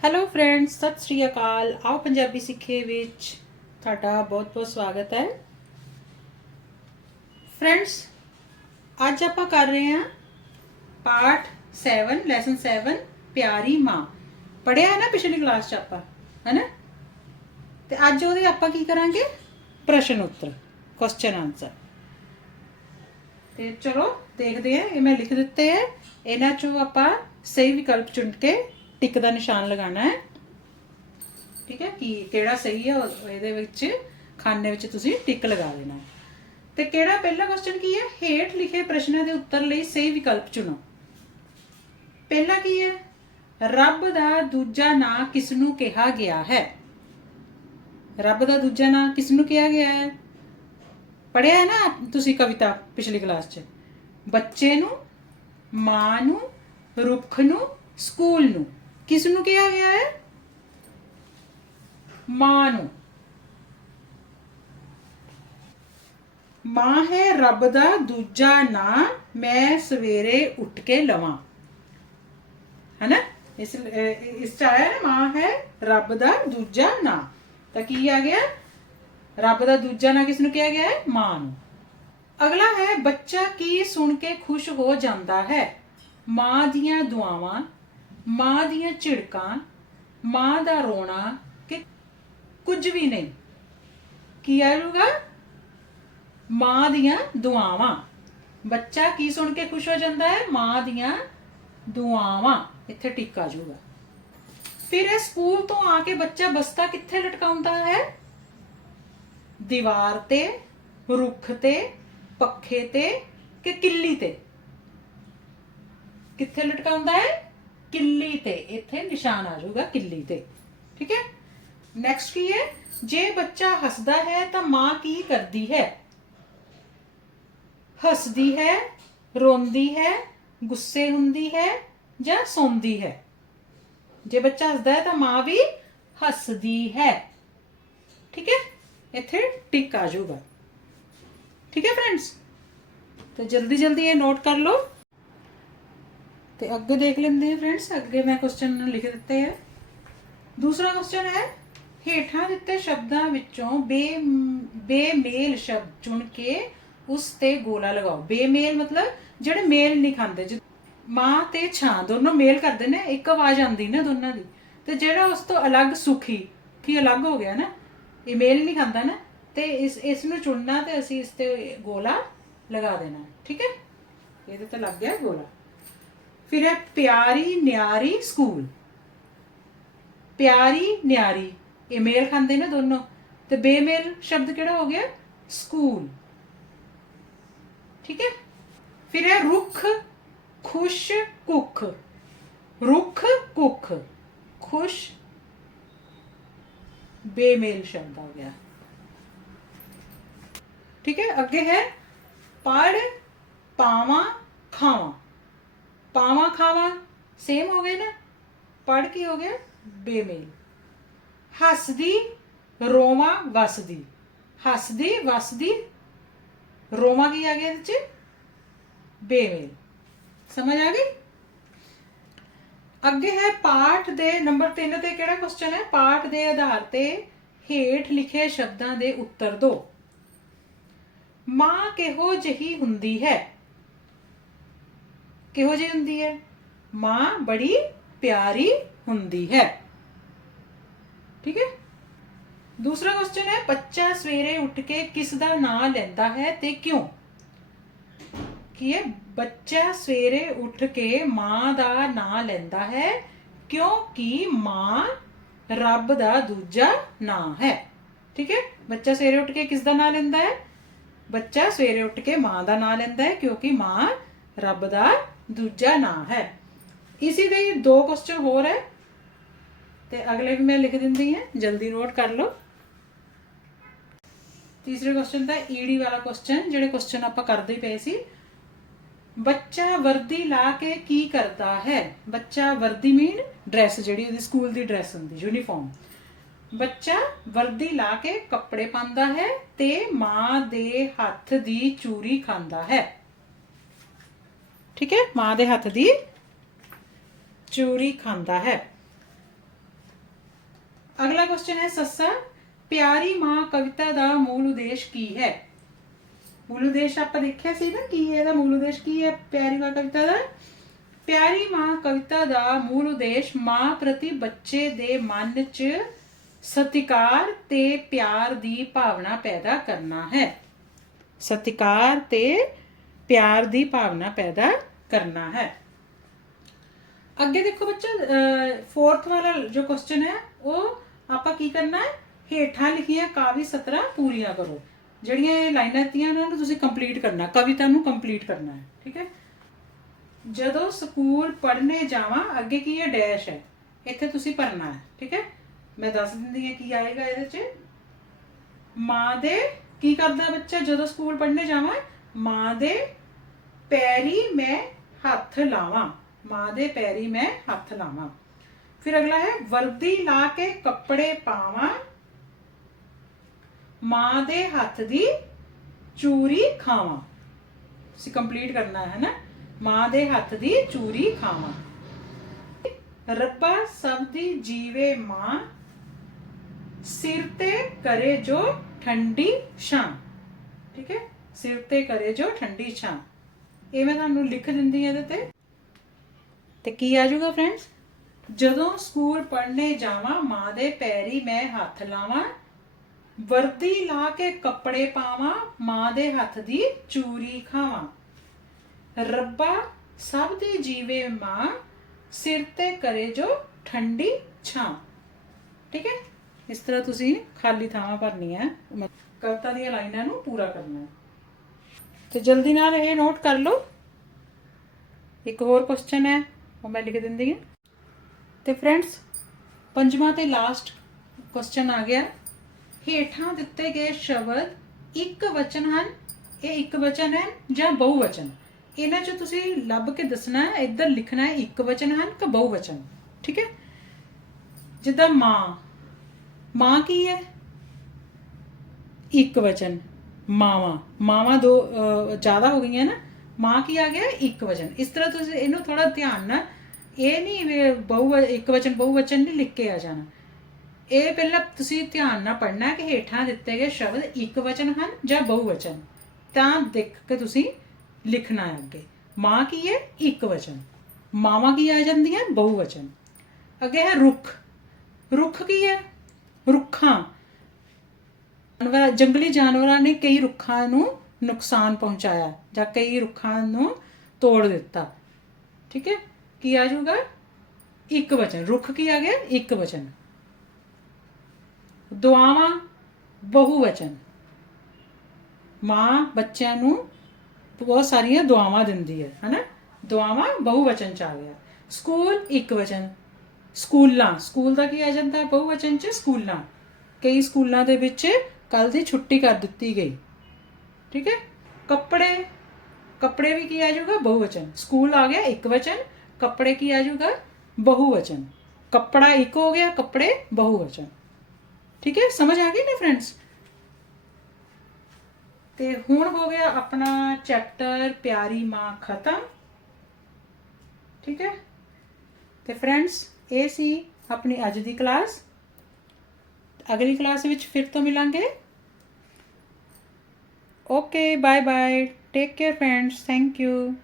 Hello friends ਸਤਿ ਸ਼੍ਰੀ ਅਕਾਲ। ਆਓ ਪੰਜਾਬੀ ਸਿੱਖੇ ਵਿੱਚ ਤੁਹਾਡਾ ਬਹੁਤ-ਬਹੁਤ ਸਵਾਗਤ ਹੈ। ਫਰੈਂਡਸ ਅੱਜ ਆਪਾਂ ਕਰ ਰਹੇ ਹਾਂ ਪਾਠ 7 ਲੈਸਨ 7 ਪਿਆਰੀ ਮਾਂ। ਪੜਿਆ ਹੈ ਨਾ ਪਿਛਲੀ ਕਲਾਸ ਚ ਆਪਾਂ, ਹੈਨਾ? ਤੇ ਅੱਜ ਉਹਦੇ ਆਪਾਂ ਕੀ ਕਰਾਂਗੇ? ਪ੍ਰਸ਼ਨ ਉੱਤਰ ਕੁਐਸਚਨ ਆਨਸਰ ਤੇ ਚਲੋ ਦੇਖਦੇ ਹਾਂ, ਇਹ ਮੈਂ ਲਿਖ ਦਿੱਤੇ ਹੈ। ਇਹਨਾਂ ਚੋਂ ਆਪਾਂ ਸਹੀ ਵਿਕਲਪ ਚੁਣ ਕੇ ਟਿਕ ਦਾ ਨਿਸ਼ਾਨ ਲਗਾਉਣਾ ਹੈ। ਠੀਕ ਹੈ, ਕਿ ਕਿਹੜਾ ਸਹੀ ਹੈ, ਇਹਦੇ ਵਿੱਚ, ਖਾਨੇ ਵਿੱਚ ਤੁਸੀਂ ਟਿਕ ਲਗਾ ਦੇਣਾ ਹੈ। ਤੇ ਕਿਹੜਾ ਪਹਿਲਾ ਕੁਐਸਚਨ ਕੀ ਹੈ? ਹੇਠ ਲਿਖੇ ਪ੍ਰਸ਼ਨਾਂ ਦੇ ਉੱਤਰ ਲਈ ਸਹੀ ਵਿਕਲਪ ਚੁਣੋ। ਪਹਿਲਾ ਕੀ ਹੈ? ਰੱਬ ਦਾ ਦੂਜਾ ਨਾਂ ਕਿਸ ਨੂੰ ਕਿਹਾ ਗਿਆ ਹੈ? ਰੱਬ ਦਾ ਦੂਜਾ ਨਾਂ ਕਿਸ ਨੂੰ ਕਿਹਾ ਗਿਆ ਹੈ? ਪੜਿਆ ਹੈ ਨਾ ਤੁਸੀਂ ਕਵਿਤਾ ਪਿਛਲੀ ਕਲਾਸ 'ਚ? ਬੱਚੇ ਨੂੰ, ਮਾਂ ਨੂੰ, ਰੁੱਖ ਨੂੰ, ਸਕੂਲ ਨੂੰ। ਕਿਸ ਨੂੰ ਕਿਹਾ ਗਿਆ ਹੈ ਮਾਂ ਨੂੰ ਮਾਂ ਹੈ ਰੱਬ ਦਾ ਦੂਜਾ ਨਾਂ ਮੈਂ ਸਵੇਰੇ ਉੱਠ ਕੇ ਲਵਾਂ ਹੈਨਾ ਇਸ ਅਹ ਇਸ ਚ ਆਇਆ ਨਾ ਮਾਂ ਹੈ ਰੱਬ ਦਾ ਦੂਜਾ ਨਾਂ ਤਾਂ ਕੀ ਆ ਗਿਆ ਰੱਬ ਦਾ ਦੂਜਾ ਨਾਂ ਕਿਸ ਨੂੰ ਕਿਹਾ ਗਿਆ ਹੈ ਮਾਂ ਨੂੰ ਅਗਲਾ ਹੈ ਬੱਚਾ ਕੀ ਸੁਣ ਕੇ ਖੁਸ਼ ਹੋ ਜਾਂਦਾ ਹੈ ਮਾਂ ਦੀਆਂ ਦੁਆਵਾਂ ਮਾਂ ਦੀਆਂ ਝਿੜਕਾਂ, ਮਾਂ ਦਾ ਰੋਣਾ ਕਿ ਕੁਝ ਵੀ ਨਹੀਂ। ਕੀ ਆਊਗਾ ਮਾਂ ਦੀਆਂ ਦੁਆਵਾਂ। ਬੱਚਾ ਕੀ ਸੁਣ ਕੇ ਖੁਸ਼ ਹੋ ਜਾਂਦਾ ਹੈ? ਮਾਂ ਦੀਆਂ ਦੁਆਵਾਂ। ਇੱਥੇ ਟਿਕ ਆ ਜਾਊਗਾ। ਫਿਰ ਇਹ ਸਕੂਲ ਤੋਂ ਆ ਕੇ ਬੱਚਾ ਬਸਤਾ ਕਿੱਥੇ ਲਟਕਾਉਂਦਾ ਹੈ? ਦੀਵਾਰ ਤੇ, ਰੁੱਖ ਤੇ, ਪੱਖੇ ਤੇ ਕਿ ਕਿੱਲੀ ਤੇ? ਕਿੱਥੇ ਲਟਕਾਉਂਦਾ ਹੈ? ਕਿੱਲੀ ਤੇ ਇੱਥੇ ਨਿਸ਼ਾਨ ਆ ਜਾਊਗਾ ਕਿੱਲੀ ਤੇ ਠੀਕ ਹੈ ਨੈਕਸਟ ਕੀ ਹੈ ਜੇ ਬੱਚਾ ਹੱਸਦਾ ਹੈ ਤਾਂ ਮਾਂ ਕੀ ਕਰਦੀ ਹੈ ਹੱਸਦੀ ਹੈ ਰੋਂਦੀ ਹੈ ਗੁੱਸੇ ਹੁੰਦੀ ਹੈ ਜਾਂ ਸੌਂਦੀ ਹੈ ਜੇ ਬੱਚਾ ਹੱਸਦਾ ਹੈ ਤਾਂ ਮਾਂ ਵੀ ਹੱਸਦੀ ਹੈ ਠੀਕ ਹੈ ਇੱਥੇ ਟਿਕ ਆ ਜਾਊਗਾ ਠੀਕ ਹੈ ਫਰੈਂਡਸ ਤੇ ਜਲਦੀ ਜਲਦੀ ਇਹ ਨੋਟ ਕਰ ਲਓ ਤੇ ਅੱਗੇ ਦੇਖ ਲੈਂਦੇ ਹਾਂ ਫਰੈਂਡਸ ਅੱਗੇ ਮੈਂ ਕੁਐਸਚਨ ਲਿਖ ਦਿੱਤੇ ਹੈ ਦੂਸਰਾ ਕੁਐਸਚਨ ਹੈ, ਹੇਠਾਂ ਦਿੱਤੇ ਸ਼ਬਦਾਂ ਵਿੱਚੋਂ ਬੇ, ਬੇਮੇਲ ਸ਼ਬਦ ਚੁਣ ਕੇ ਉਸ ਤੇ ਗੋਲਾ ਲਗਾਓ। ਬੇਮੇਲ ਮਤਲਬ ਜਿਹੜੇ ਮੇਲ ਨਹੀਂ ਖਾਂਦੇ ਮਾਂ ਤੇ ਛਾਂ ਦੋਨੋਂ ਮੇਲ ਕਰਦੇ ਨੇ, ਇੱਕ ਆਵਾਜ਼ ਆਉਂਦੀ ਨਾ ਦੋਨਾਂ ਦੀ। ਤੇ ਜਿਹੜਾ ਉਸ ਤੋਂ ਅਲੱਗ ਸੁਖੀ, ਕੀ ਅਲੱਗ ਹੋ ਗਿਆ ਨਾ, ਇਹ ਮੇਲ ਨਹੀਂ ਖਾਂਦਾ ਨਾ, ਤੇ ਇਸ ਇਸ ਨੂੰ ਚੁਣਨਾ ਤੇ ਅਸੀਂ ਇਸ ਤੇ ਗੋਲਾ ਲਗਾ ਦੇਣਾ। ਠੀਕ ਹੈ? ਇਹਦੇ ਤੇ ਲੱਗ ਗਿਆ ਗੋਲਾ। ਫਿਰ ਹੈ ਪਿਆਰੀ ਨਿਆਰੀ ਸਕੂਲ ਪਿਆਰੀ ਨਿਆਰੀ ਇਹ ਮੇਲ ਖਾਂਦੇ ਨੇ ਦੋਨੋਂ ਤੇ ਬੇਮੇਲ ਸ਼ਬਦ ਕਿਹੜਾ ਹੋ ਗਿਆ ਸਕੂਲ ਠੀਕ ਹੈ ਫਿਰ ਹੈ ਰੁੱਖ ਖੁਸ਼ ਕੁੱਖ ਰੁੱਖ ਕੁੱਖ ਖੁਸ਼ ਬੇਮੇਲ ਸ਼ਬਦ ਹੋ ਗਿਆ ਠੀਕ ਹੈ ਅੱਗੇ ਹੈ ਪੜ ਪਾਵਾਂ ਖਾਵਾਂ ਪਾਵਾਂ ਖਾਵਾਂ ਸੇਮ ਹੋ ਗਏ ਨਾ ਪੜ ਕੀ ਹੋ ਗਿਆ ਬੇਮੇਲ ਹੱਸਦੀ ਰੋਵਾਂ ਵਸਦੀ ਹੱਸਦੀ ਵਸਦੀ ਰੋਵਾਂ ਕੀ ਆ ਗਿਆ ਇਹਦੇ ਚ ਬੇਮੇਲ ਸਮਝ ਆ ਗਈ ਅੱਗੇ ਹੈ ਪਾਠ ਦੇ ਨੰਬਰ 3 ਤੇ ਕਿਹੜਾ ਕੁਐਸਚਨ ਹੈ ਪਾਠ ਦੇ ਆਧਾਰ ਤੇ ਹੇਠ ਲਿਖੇ ਸ਼ਬਦਾਂ ਦੇ ਉੱਤਰ ਦਿਓ ਮਾਂ ਕਿਹੋ ਜਿਹੀ ਹੁੰਦੀ ਹੈ ਕਿਹੋ ਜਿਹੀ ਹੁੰਦੀ ਹੈ? ਮਾਂ ਬੜੀ ਪਿਆਰੀ ਹੁੰਦੀ ਹੈ। ਠੀਕ ਹੈ? ਦੂਸਰਾ ਕੁਐਸਚਨ ਹੈ, ਬੱਚਾ ਸਵੇਰੇ ਉੱਠ ਕੇ ਕਿਸ ਦਾ ਨਾਮ ਲੈਂਦਾ ਹੈ ਤੇ ਕਿਉਂ? ਕੀ ਹੈ ਬੱਚਾ ਸਵੇਰੇ ਉੱਠ ਕੇ ਮਾਂ ਦਾ ਨਾਮ ਲੈਂਦਾ ਹੈ? ਕਿਉਂਕਿ ਮਾਂ ਰੱਬ ਦਾ ਦੂਜਾ ਨਾਮ ਹੈ। ਠੀਕ ਹੈ? ਬੱਚਾ ਸਵੇਰੇ ਉੱਠ ਕੇ ਕਿਸ ਦਾ ਨਾਮ ਲੈਂਦਾ ਹੈ? ਬੱਚਾ ਸਵੇਰੇ ਉੱਠ ਕੇ ਮਾਂ ਦਾ ਨਾਮ ਲੈਂਦਾ ਹੈ ਕਿਉਂਕਿ ਮਾਂ ਰੱਬ ਦਾ ਦੂਜਾ ਨਾਂ ਹੈ। ਇਸੇ ਦੇ ਹੀ ਦੋ ਕੁਐਸਚਨ ਹੋਰ ਹੈ। ਤੇ ਅਗਲੇ ਵੀ ਮੈਂ ਲਿਖ ਦਿੰਦੀ ਹਾਂ। ਜਲਦੀ ਨੋਟ ਕਰ ਲਓ। ਤੀਸਰੇ ਕੁਐਸਚਨ ਦਾ ਈਡੀ ਵਾਲਾ ਕੁਐਸਚਨ ਜਿਹੜੇ ਕੁਐਸਚਨ ਆਪਾਂ ਕਰਦੇ ਪਏ ਸੀ। ਬੱਚਾ ਵਰਦੀ ਲਾ ਕੇ ਕੀ ਕਰਦਾ ਹੈ? ਬੱਚਾ ਵਰਦੀ ਮੀਨ ਡਰੈਸ ਜਿਹੜੀ ਉਹਦੀ ਸਕੂਲ ਦੀ ਡਰੈਸ ਹੁੰਦੀ ਯੂਨੀਫਾਰਮ ਬੱਚਾ ਵਰਦੀ ਲਾ ਕੇ ਕੱਪੜੇ ਪਾਉਂਦਾ ਹੈ ਤੇ ਮਾਂ ਦੇ ਹੱਥ ਦੀ ਚੂਰੀ ਖਾਂਦਾ ਹੈ। ਠੀਕ ਹੈ ਮਾਂ ਦੇ ਹੱਥ ਦੀ ਚੂਰੀ ਖਾਂਦਾ ਹੈ ਅਗਲਾ ਕੁਐਸਚਨ ਹੈ ਸੱਸਾ ਪਿਆਰੀ ਮਾਂ ਕਵਿਤਾ ਦਾ ਮੂਲ ਉਦੇਸ਼ ਕੀ ਹੈ ਮੂਲ ਉਦੇਸ਼ ਆਪਾਂ ਦੇਖਿਆ ਸੀ ਨਾ ਕੀ ਹੈ ਇਹਦਾ ਮੂਲ ਉਦੇਸ਼ ਕੀ ਹੈ ਪਿਆਰੀ ਮਾਂ ਕਵਿਤਾ ਦਾ ਪਿਆਰੀ ਮਾਂ ਕਵਿਤਾ ਦਾ ਮੂਲ ਉਦੇਸ਼ ਮਾਂ ਪ੍ਰਤੀ ਬੱਚੇ ਦੇ ਮਨ 'ਚ ਸਤਿਕਾਰ ਤੇ ਪਿਆਰ ਦੀ ਭਾਵਨਾ ਪੈਦਾ ਕਰਨਾ ਹੈ ਸਤਿਕਾਰ ਤੇ ਪਿਆਰ ਦੀ ਭਾਵਨਾ ਪੈਦਾ ਕਰਨਾ ਹੈ। ਅੱਗੇ ਦੇਖੋ ਬੱਚਾ ਫੋਰਥ ਵਾਲਾ ਜੋ ਕੁਐਸਚਨ ਹੈ, ਉਹ ਆਪਾਂ ਕੀ ਕਰਨਾ ਹੈ? ਹੇਠਾਂ ਲਿਖੀਆਂ ਕਾਵਿ ਸਤਰਾਂ ਪੂਰੀਆਂ ਕਰੋ। ਜਿਹੜੀਆਂ ਇਹ ਲਾਈਨਾਂ ਦਿੱਤੀਆਂ ਉਹਨਾਂ ਨੂੰ ਤੁਸੀਂ ਕੰਪਲੀਟ ਕਰਨਾ, ਕਵਿਤਾ ਨੂੰ ਕੰਪਲੀਟ ਕਰਨਾ ਹੈ, ਠੀਕ ਹੈ? ਜਦੋਂ ਸਕੂਲ ਪੜ੍ਹਨੇ ਜਾਵਾਂ, ਅੱਗੇ ਕੀ ਹੈ? ਡੈਸ਼ ਹੈ। ਇੱਥੇ ਤੁਸੀਂ ਭਰਨਾ ਹੈ, ਠੀਕ ਹੈ? ਮੈਂ ਦੱਸ ਦਿੰਦੀ ਹਾਂ ਕੀ ਆਏਗਾ ਇਹਦੇ 'ਚ। ਮਾਂ ਦੇ ਕੀ ਕਰਦਾ ਬੱਚਾ? ਜਦੋਂ ਸਕੂਲ ਪੜ੍ਹਨੇ ਜਾਵਾਂ, ਮਾਂ ਦੇ ਪੈਰੀ ਮੈਂ ਹੱਥ ਲਾਵਾਂ ਮਾਂ ਦੇ ਪੈਰੀ ਮੈਂ ਹੱਥ ਲਾਵਾਂ ਫਿਰ ਅਗਲਾ ਹੈ ਵਰਦੀ ਲਾ ਕੇ ਕੱਪੜੇ ਪਾਵਾਂ ਮਾਂ ਦੇ ਹੱਥ ਦੀ ਚੂਰੀ ਖਾਵਾਂ ਤੁਸੀਂ ਕੰਪਲੀਟ ਕਰਨਾ ਹੈ ਨਾ ਮਾਂ ਦੇ ਹੱਥ ਦੀ ਚੂਰੀ ਖਾਵਾਂ ਰੱਬਾ ਸਭ ਦੀ ਜੀਵੇ ਮਾਂ ਸਿਰ ਤੇ ਕਰੇ ਜੋ ਠੰਡੀ ਛਾਂ ਠੀਕ ਹੈ ਸਿਰ ਤੇ ਕਰੇ ਜੋ ਠੰਡੀ ਛਾਂ ਇਹ ਮੈਂ ਤੁਹਾਨੂੰ ਲਿਖ ਦਿੰਦੀ ਹਾਂ ਇਹਦੇ ਤੇ। ਤੇ ਕੀ ਆ ਜਾਊਗਾ ਫਰੈਂਡਸ ਜਦੋਂ ਸਕੂਲ ਪੜ੍ਹਨੇ ਜਾਵਾਂ, ਮਾਂ ਦੇ ਪੈਰੀ ਮੈਂ ਹੱਥ ਲਾਵਾਂ, ਵਰਦੀ ਲਾ ਕੇ ਕੱਪੜੇ ਪਾਵਾਂ, ਮਾਂ ਦੇ ਹੱਥ ਦੀ ਚੂਰੀ ਖਾਵਾਂ। ਰੱਬਾ, ਸਭ ਦੇ ਜੀਵੇ ਮਾਂ, ਸਿਰ ਤੇ ਕਰੇ ਜੋ ਠੰਡੀ ਛਾਂ। ਠੀਕ ਹੈ? ਇਸ ਤਰ੍ਹਾਂ ਤੁਸੀਂ ਖਾਲੀ ਥਾਵਾਂ ਭਰਨੀਆਂ ਮ- ਕਵਿਤਾ ਦੀਆਂ ਲਾਈਨਾਂ ਨੂੰ ਪੂਰਾ ਕਰਨਾ ਹੈ। ਤੇ ਜਲਦੀ ਨਾਲ ਇਹ ਨੋਟ ਕਰ ਲਓ। ਇੱਕ ਹੋਰ ਕੁਐਸਚਨ ਹੈ, ਉਹ ਮੈਂ ਲਿਖ ਦਿੰਦੀ ਹਾਂ। ਤੇ ਫਰੈਂਡਸ ਪੰਜਵਾਂ ਤੇ ਲਾਸਟ ਕੁਐਸਚਨ ਆ ਗਿਆ। ਹੇਠਾਂ ਦਿੱਤੇ ਗਏ ਸ਼ਬਦ ਇੱਕ ਵਚਨ ਹਨ, ਇਹ ਇੱਕ ਵਚਨ ਹੈ ਜਾਂ ਬਹੁ ਵਚਨ ਇਹਨਾਂ 'ਚ ਤੁਸੀਂ ਲੱਭ ਕੇ ਦੱਸਣਾ ਹੈ, ਇੱਧਰ ਲਿਖਣਾ ਹੈ, ਇੱਕ ਵਚਨ ਹਨ ਕਿ ਬਹੁ ਵਚਨ ਠੀਕ ਹੈ? ਜਿੱਦਾਂ ਮਾਂ ਮਾਂ ਕੀ ਹੈ? ਇੱਕ ਵਚਨ। ਮਾਵਾਂ। ਮਾਵਾਂ ਦੋ ਜ਼ਿਆਦਾ ਹੋ ਗਈਆਂ ਨਾ, ਮਾਂ ਕੀ ਆ ਗਿਆ? ਇੱਕ ਵਚਨ। ਇਸ ਤਰ੍ਹਾਂ ਤੁਸੀਂ ਇਹਨੂੰ ਥੋੜਾ ਧਿਆਨ ਨਾਲ, ਇਹ ਨਹੀਂ ਵੀ ਬਹੁ ਇੱਕ ਵਚਨ ਬਹੁ ਵਚਨ ਨਹੀਂ ਲਿਖ ਕੇ ਆ ਜਾਣਾ। ਇਹ ਪਹਿਲਾਂ ਤੁਸੀਂ ਧਿਆਨ ਨਾਲ ਪੜ੍ਹਨਾ ਕਿ ਹੇਠਾਂ ਦਿੱਤੇ ਗਏ ਸ਼ਬਦ ਇੱਕ ਵਚਨ ਹਨ ਜਾਂ ਬਹੁ ਵਚਨ। ਤਾਂ ਦੇਖ ਕੇ ਤੁਸੀਂ ਲਿਖਣਾ ਹੈ ਅੱਗੇ। ਮਾਂ ਕੀ ਹੈ? ਇੱਕ ਵਚਨ। ਮਾਵਾਂ ਕੀ ਆ ਜਾਂਦੀਆਂ? ਬਹੁ ਵਚਨ। ਅੱਗੇ ਹੈ ਰੁੱਖ। ਰੁੱਖ ਕੀ ਹੈ? ਰੁੱਖਾਂ। ਜਾਨਵਰ ਜੰਗਲੀ ਜਾਨਵਰਾਂ ਨੇ ਕਈ ਰੁੱਖਾਂ ਨੂੰ ਨੁਕਸਾਨ ਪਹੁੰਚਾਇਆ ਜਾਂ ਕਈ ਰੁੱਖਾਂ ਨੂੰ ਤੋੜ ਦਿੱਤਾ। ਠੀਕ ਹੈ? ਕੀ ਆ ਜਾਊਗਾ? ਇੱਕ ਵਚਨ। ਰੁੱਖ ਕੀ ਆ ਗਿਆ ਇੱਕ ਵਚਨ। ਦੁਆਵਾਂ ਬਹੁ ਵਚਨ ਮਾਂ ਬੱਚਿਆਂ ਨੂੰ ਬਹੁਤ ਸਾਰੀਆਂ ਦੁਆਵਾਂ ਦਿੰਦੀ ਹੈ, ਹਨਾ? ਦੁਆਵਾਂ ਬਹੁ ਵਚਨ ਚ ਆ ਗਿਆ। ਸਕੂਲ, ਇੱਕ ਵਚਨ। ਸਕੂਲਾਂ। ਸਕੂਲ ਦਾ ਕੀ ਆ ਜਾਂਦਾ? ਹੈ ਬਹੁ ਵਚਨ ਚ ਸਕੂਲਾਂ। ਕਈ ਸਕੂਲਾਂ ਦੇ ਵਿੱਚ ਕੱਲ ਦੀ ਛੁੱਟੀ ਕਰ ਦਿੱਤੀ ਗਈ। ਠੀਕ ਹੈ? ਕੱਪੜੇ ਕੱਪੜੇ ਵੀ ਕੀ ਆ ਜਾਊਗਾ? ਬਹੁਵਚਨ। ਸਕੂਲ ਆ ਗਿਆ, ਇੱਕ ਵਚਨ। ਕੱਪੜੇ ਕੀ ਆ ਜਾਊਗਾ? ਬਹੁਵਚਨ। ਕੱਪੜਾ ਇੱਕ ਹੋ ਗਿਆ, ਕੱਪੜੇ ਬਹੁਵਚਨ। ਠੀਕ ਹੈ? ਸਮਝ ਆ ਗਈ ਨਾ ਫਰੈਂਡਸ? ਤੇ ਹੁਣ ਹੋ ਗਿਆ ਆਪਣਾ ਚੈਪਟਰ, ਪਿਆਰੀ ਮਾਂ ਖਤਮ। ਠੀਕ ਹੈ? ਤੇ ਫਰੈਂਡਸ, ਇਹ ਸੀ ਆਪਣੀ ਅੱਜ ਦੀ ਕਲਾਸ। ਅਗਲੀ ਕਲਾਸ ਵਿੱਚ ਫਿਰ ਤੋਂ ਮਿਲਾਂਗੇ। Okay bye bye take care friends thank you